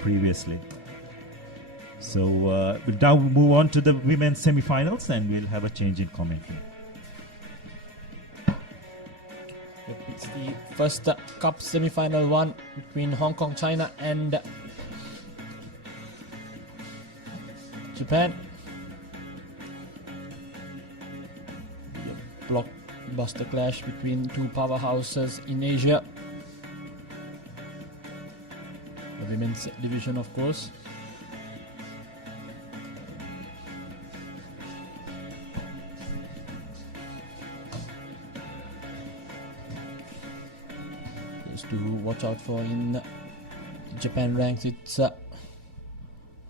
previously. So we'll now move on to the women's semi-finals, and we'll have a change in commentary. It's the first cup semi-final one between Hong Kong, China and Japan. Blockbuster clash between two powerhouses in Asia. The women's division, of course. Just to watch out for in Japan ranks, it's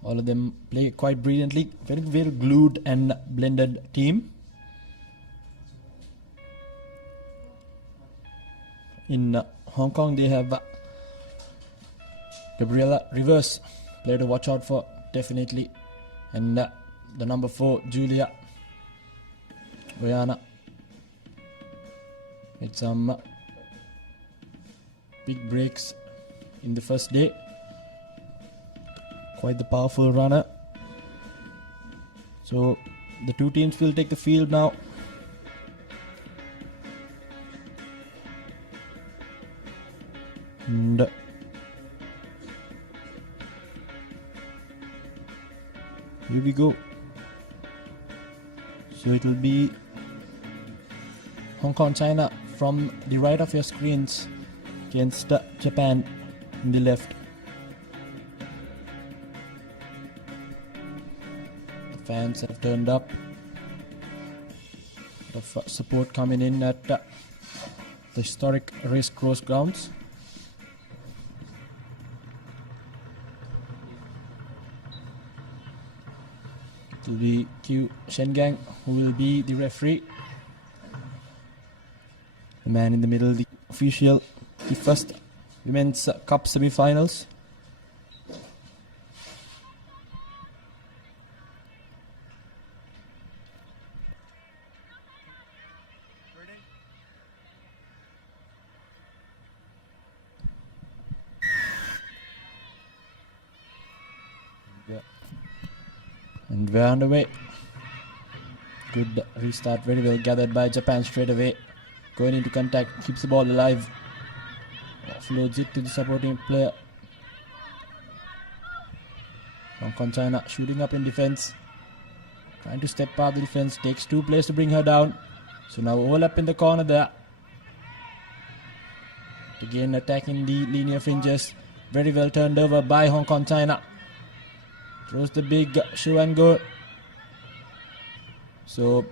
all of them play quite brilliantly. Very, very glued and blended team. In Hong Kong, they have Gabriella Rivers, player to watch out for, definitely. And the number 4, Julia Oyana. Made some big breaks in the first day. Quite the powerful runner. So the two teams will take the field now. And here we go. So it will be Hong Kong, China from the right of your screens against Japan in the left. The fans have turned up. A lot of support coming in at the historic racecourse grounds. It will be Q Shengang who will be the referee. The man in the middle, the official, the first women's cup semi-finals. And we're underway. Good restart, very well gathered by Japan straight away. Going into contact, keeps the ball alive. Offloads it to the supporting player. Hong Kong, China shooting up in defense. Trying to step out the defense. Takes 2 players to bring her down. So now overlap in the corner there. Again attacking the linear fringes. Very well turned over by Hong Kong, China. Throws the big shoe and go. So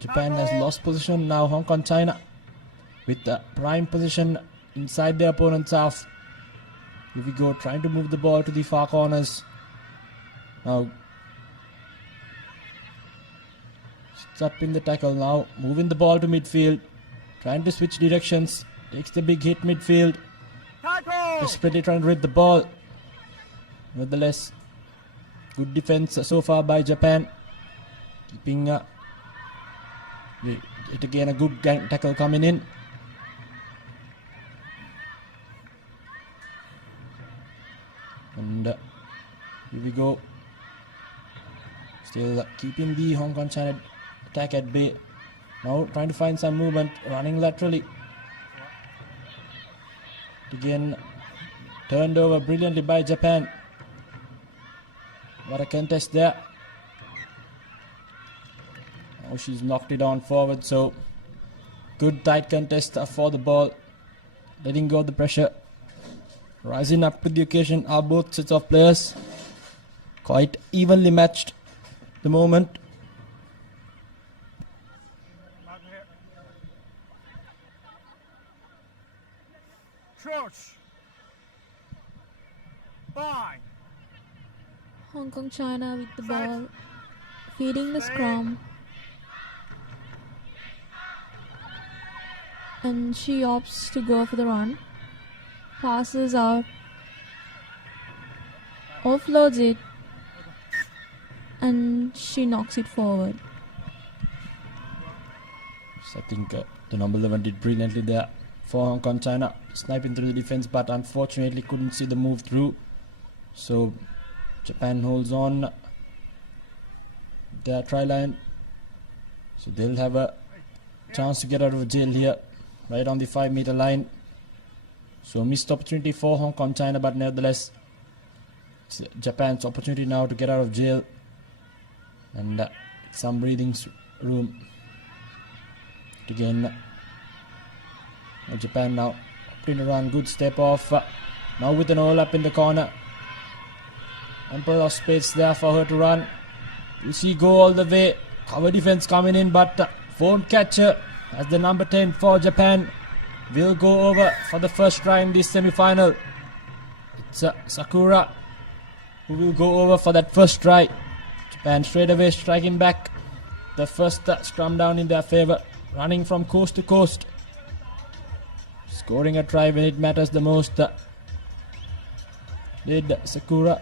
Japan has lost position. Now Hong Kong, China with the prime position inside the opponent's half. Here we go, trying to move the ball to the far corners. Now sits up in the tackle now, moving the ball to midfield, trying to switch directions. Takes the big hit midfield. Desperately trying to rid the ball. Nevertheless, good defense so far by Japan. Keeping it again, a good tackle coming in. And here we go. Still keeping the Hong Kong China attack at bay. Now trying to find some movement, running laterally. Again, turned over brilliantly by Japan. What a contest there. Now she's knocked it on forward, so good tight contest for the ball. Letting go of the pressure. Rising up to the occasion are both sets of players. Quite evenly matched at the moment. Hong Kong, China with the ball, feeding the scrum, and she opts to go for the run, passes out, offloads it, and she knocks it forward. So I think the number 11 did brilliantly there for Hong Kong, China, sniping through the defense, but unfortunately couldn't see the move through. So Japan holds on their try line. So they'll have a chance to get out of jail here, right on the 5-meter line. So missed opportunity for Hong Kong China, but nevertheless it's Japan's opportunity now to get out of jail and some breathing room. Again, Japan now opting to run, good step off. Now with an overlap in the corner. Ample of space there for her to run. Will she go all the way? Cover defense coming in, but won't catch her as the number 10 for Japan will go over for the first try in this semi-final. It's Sakura who will go over for that first try. Japan straight away striking back. The first scrum down in their favor, running from coast to coast, scoring a try when it matters the most. Did Sakura.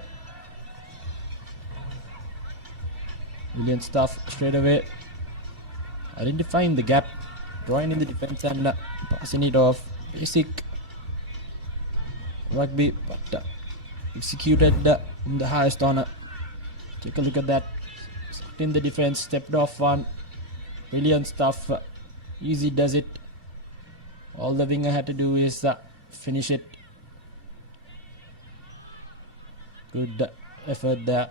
Brilliant stuff straight away, identifying the gap, drawing in the defense and passing it off. Basic rugby, but executed in the highest honor. Take a look at that. Sucked in the defense, stepped off one. Brilliant stuff. Easy does it. All the winger had to do is finish it. Good effort there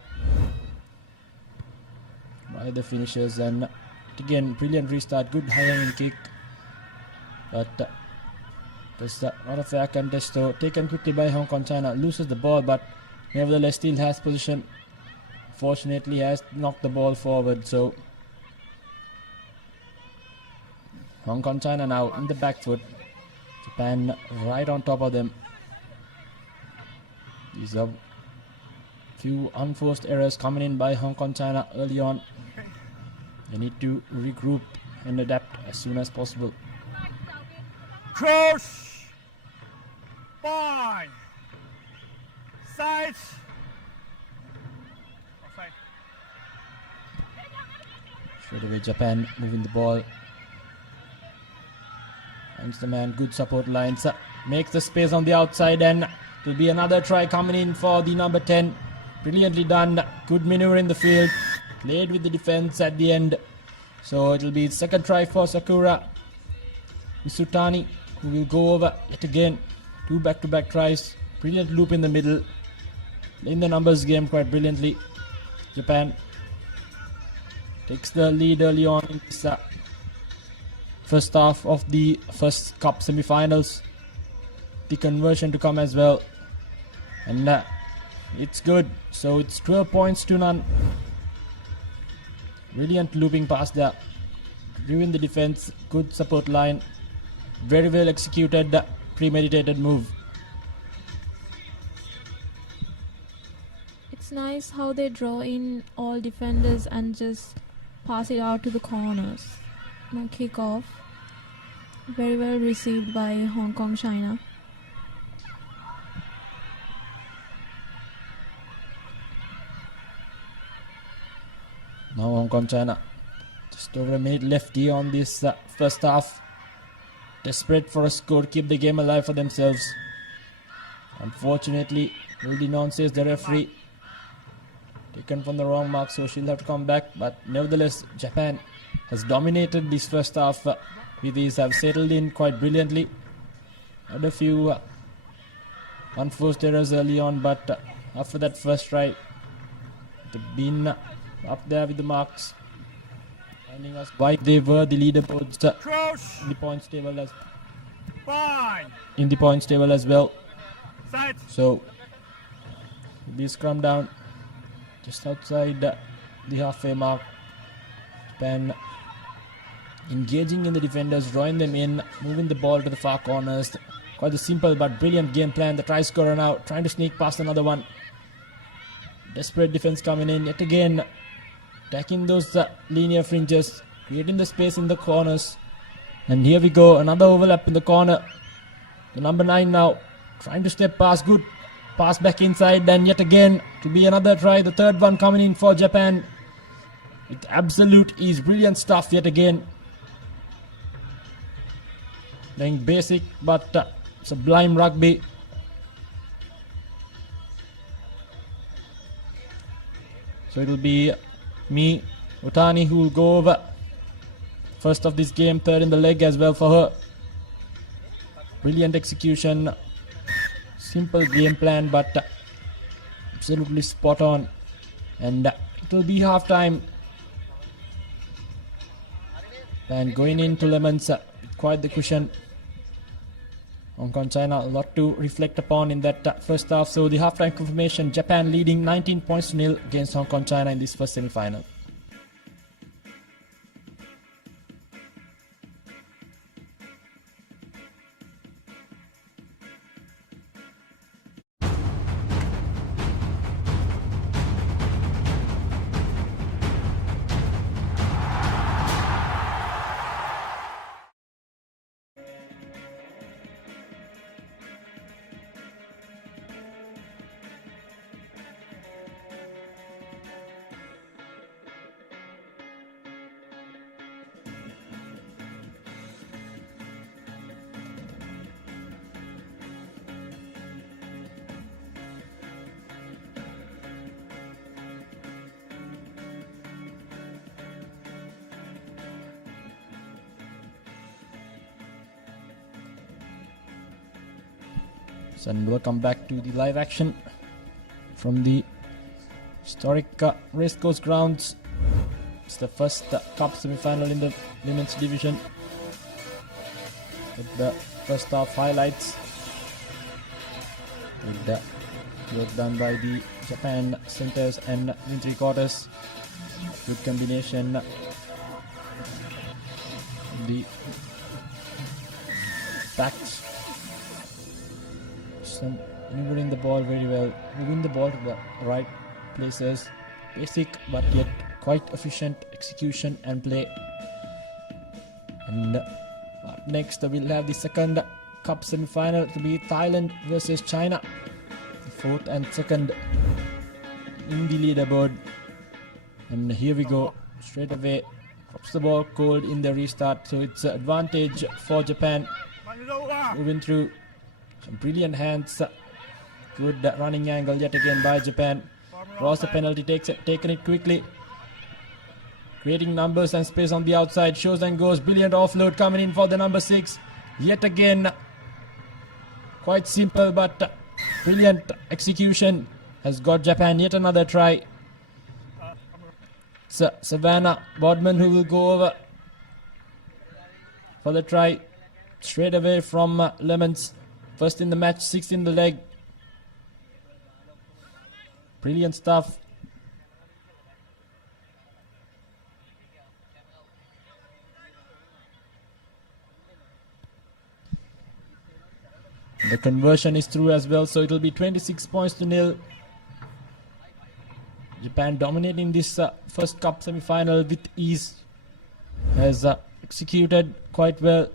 by the finishers, and again brilliant restart, good high hanging kick, but there's not a fair contest, so taken quickly by Hong Kong China. Loses the ball, but nevertheless still has position. Fortunately has knocked the ball forward, so Hong Kong China now in the back foot. Japan right on top of them. These are few unforced errors coming in by Hong Kong China early on. They need to regroup and adapt as soon as possible. Cross. Fine. Side. Offside. Straight away Japan moving the ball. Finds the man, good support lines. Makes the space on the outside, and it will be another try coming in for the number 10. Brilliantly done, good maneuver in the field, played with the defense at the end. So it will be second try for Sakura Misutani, who will go over yet again. 2 back-to-back tries, brilliant loop in the middle, playing the numbers game quite brilliantly. Japan takes the lead early on in this first half of the first cup semi-finals. The conversion to come as well, and it's good. So it's 12 points to none. Brilliant looping pass there. Ruin the defense. Good support line. Very well executed, premeditated move. It's nice how they draw in all defenders and just pass it out to the corners. No kick off. Very well received by Hong Kong China. Now Hong Kong China just over a minute left here on this first half. Desperate for a score, keep the game alive for themselves. Unfortunately, Rudy Non says the referee taken from the wrong mark, so she'll have to come back. But nevertheless, Japan has dominated this first half with these, have settled in quite brilliantly. Had a few unforced errors early on, but after that first try, they've been up there with the marks, finding us why they were the leaderboards in the points table as well. Side. So it'll be a scrum down just outside the halfway mark. Japan engaging in the defenders, drawing them in, moving the ball to the far corners. Quite a simple but brilliant game plan. The try scorer now trying to sneak past another one. Desperate defense coming in yet again, attacking those linear fringes, creating the space in the corners. And here we go, another overlap in the corner. The number 9 now trying to step past, good pass back inside, and yet again to be another try, the third one coming in for Japan with absolute ease. Brilliant stuff yet again, playing basic but sublime rugby. So it will be me, Otani, who will go over. First of this game, third in the leg as well for her. Brilliant execution. Simple game plan, but absolutely spot on. And it will be half time. And going into Lemons, quite the cushion. Hong Kong China, a lot to reflect upon in that first half. So the halftime confirmation, Japan leading 19 points to nil against Hong Kong China in this first semi-final. And welcome back to the live action from the historic racecourse grounds. It's the first cup semi-final in the women's division. With the first half highlights. With the work done by the Japan centers and in three quarters. Good combination. The backs. Maneuvering the ball very well, moving the ball to the right places. Basic but yet quite efficient execution and play. And up next we'll have the second cup semi-final to be Thailand versus China. The fourth and second in the leaderboard. And here we go, straight away. Drops the ball cold in the restart, so it's an advantage for Japan. Moving through. Some brilliant hands. Good running angle yet again by Japan. Draws the penalty, taken it quickly. Creating numbers and space on the outside. Shows and goes. Brilliant offload coming in for the number 6. Yet again. Quite simple but brilliant execution has got Japan yet another try. It's Savannah Bodman who will go over for the try. Straight away from Lemons. First in the match, 6th in the leg. Brilliant stuff. The conversion is through as well, so it will be 26 points to nil. Japan dominating this first cup semi-final with ease. Has executed quite well.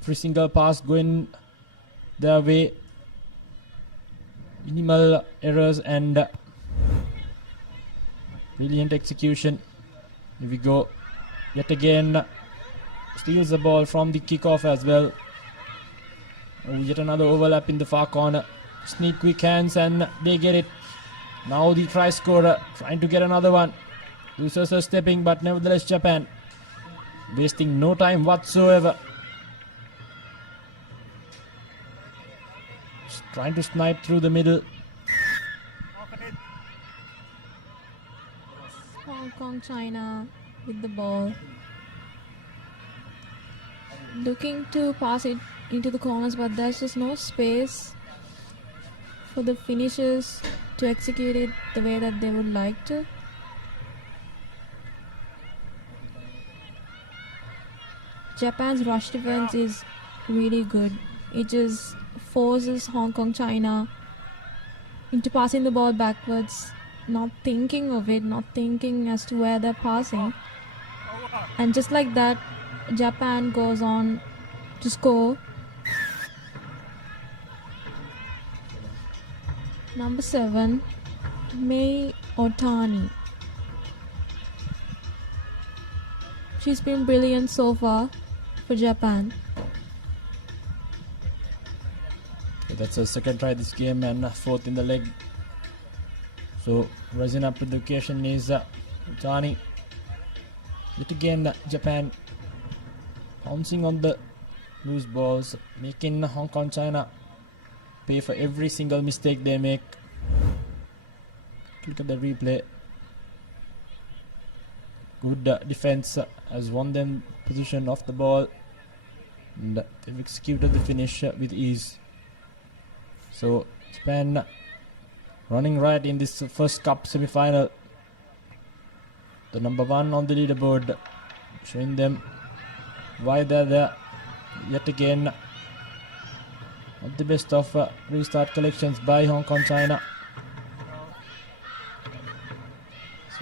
Every single pass going their way. Minimal errors and brilliant execution. Here we go. Yet again steals the ball from the kickoff as well. Yet another overlap in the far corner. Sneak quick hands and they get it. Now the try scorer trying to get another one. Losers are stepping, but nevertheless Japan wasting no time whatsoever. Trying to snipe through the middle. Hong Kong China with the ball. Looking to pass it into the corners, but there's just no space for the finishers to execute it the way that they would like to. Japan's rush defense is really good. It just forces Hong Kong China into passing the ball backwards, not thinking of it, not thinking as to where they're passing. And just like that, Japan goes on to score. Number 7, Mei Otani. She's been brilliant so far for Japan. That's her second try this game and fourth in the leg. So rising up to the occasion is Johnny. Yet again, Japan pouncing on the loose balls, making Hong Kong China pay for every single mistake they make. Look at the replay. Good defense has won them position off the ball, and they've executed the finish with ease. So Japan running right in this first cup semi-final. The number one on the leaderboard, showing them why they're there. Yet again, not the best of restart collections by Hong Kong China.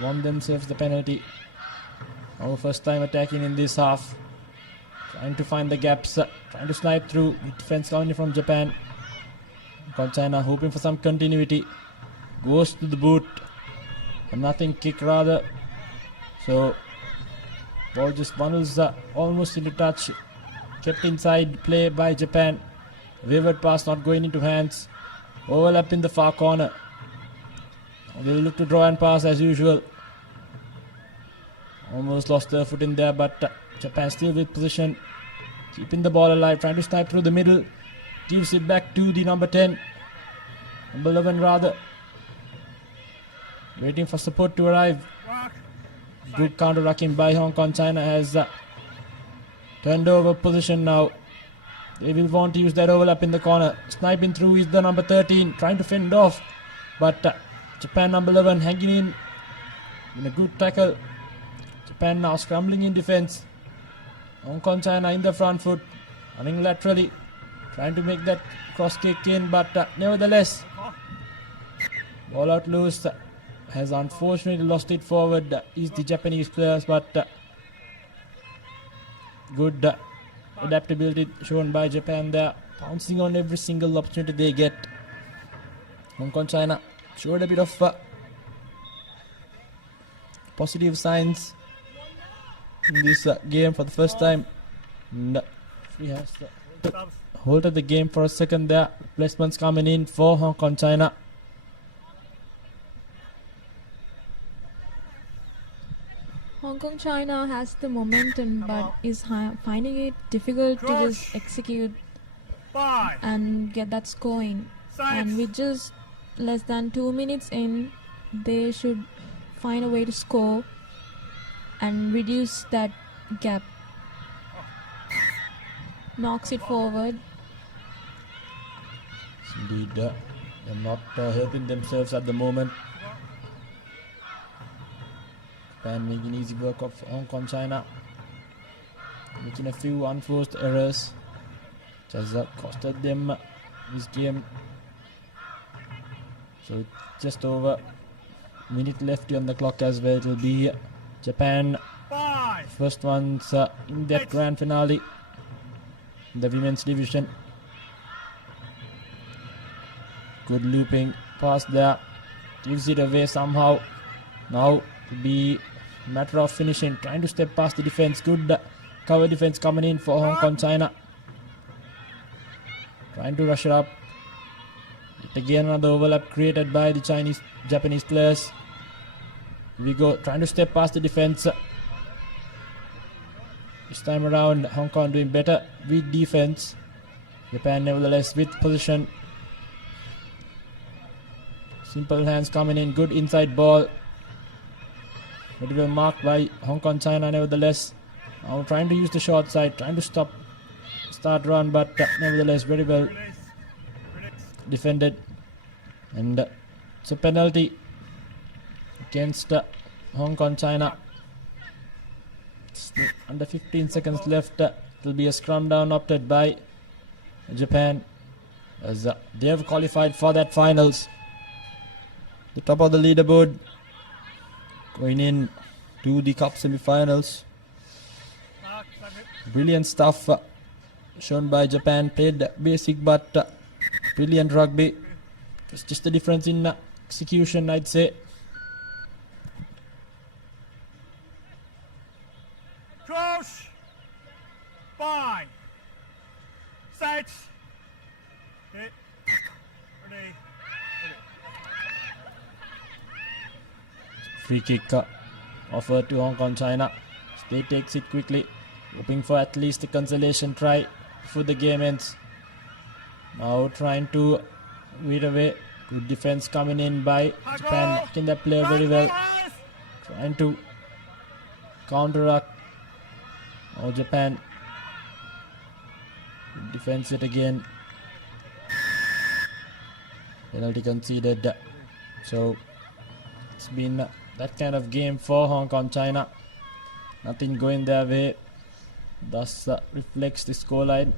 Won themselves the penalty. Our first time attacking in this half. Trying to find the gaps, trying to snipe through. Defense coming from Japan. Hong Kong China hoping for some continuity. Goes to the boot. A nothing kick rather. So ball just funnels almost into touch. Kept inside play by Japan. Wayward pass not going into hands. Overlap in the far corner. They'll look to draw and pass as usual. Almost lost their foot in there, but Japan still with position. Keeping the ball alive, trying to snipe through the middle. Gives it back to the number 10. Number 11 rather. Waiting for support to arrive. Good counter-rucking by Hong Kong. China has turned over position now. They will want to use that overlap in the corner. Sniping through is the number 13. Trying to fend off. But Japan number 11 hanging in a good tackle. Japan now scrambling in defense. Hong Kong China in the front foot. Running laterally. Trying to make that cross kick in. But nevertheless, ball out loose. Has unfortunately lost it forward is the Japanese players, but good adaptability shown by Japan there, pouncing on every single opportunity they get. Hong Kong China showed a bit of positive signs in this game for the first time. And he has hold of the game for a second there. Placements coming in for Hong Kong China. Hong Kong China has the momentum but is finding it difficult to just execute and get that scoring. And with just less than 2 minutes in, they should find a way to score and reduce that gap. Knocks it forward. Indeed, they're not helping themselves at the moment. Japan making easy work of Hong Kong China, making a few unforced errors, which has costed them this game. So just over a minute left on the clock as well. It will be Japan first ones in that grand finale in the women's division. Good looping pass there, gives it away somehow. Now to be matter of finishing, trying to step past the defense. Good cover defense coming in for Hong Kong China. Trying to rush it up. Yet again another overlap created by the Japanese players. Here we go, trying to step past the defense. This time around Hong Kong doing better with defense. Japan nevertheless with position. Simple hands coming in, good inside ball. Very well marked by Hong Kong China nevertheless. Now trying to use the short side, trying to start run, but nevertheless very well defended. And it's a penalty against Hong Kong China. Under 15 seconds left. It will be a scrum down opted by Japan, as they have qualified for that finals. The top of the leaderboard, going in to the cup semi-finals. Brilliant stuff shown by Japan. Played basic but brilliant rugby. It's just the difference in execution, I'd say. Close. 5. Set. Hit. Ready. Free kick offered to Hong Kong China. They takes it quickly, hoping for at least a consolation try before the game ends. Now trying to weed away. Good defense coming in by Japan, making that player very well. Trying to counteract. Now Japan. Good defense it again. Penalty conceded. So it's been that kind of game for Hong Kong China. Nothing going their way. Thus reflects the scoreline.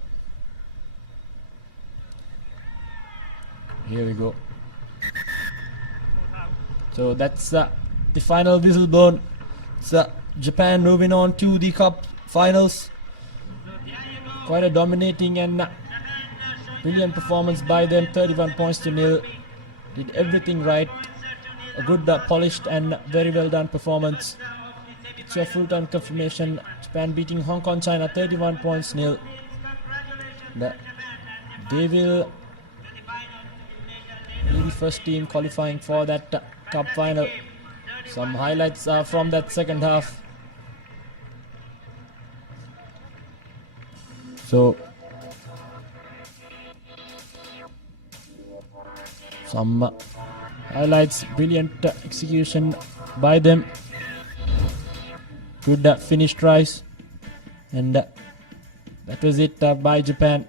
Here we go. So that's the final whistle blown. So Japan moving on to the cup finals. Quite a dominating and brilliant performance by them. 31 points to nil. Did everything right. A good polished and very well done performance. It's a full-time confirmation. Japan beating Hong Kong China 31 points nil. They will be the first team qualifying for that cup final. Some highlights from that second half. So some highlights, brilliant execution by them. Good finish tries, and that was it by Japan.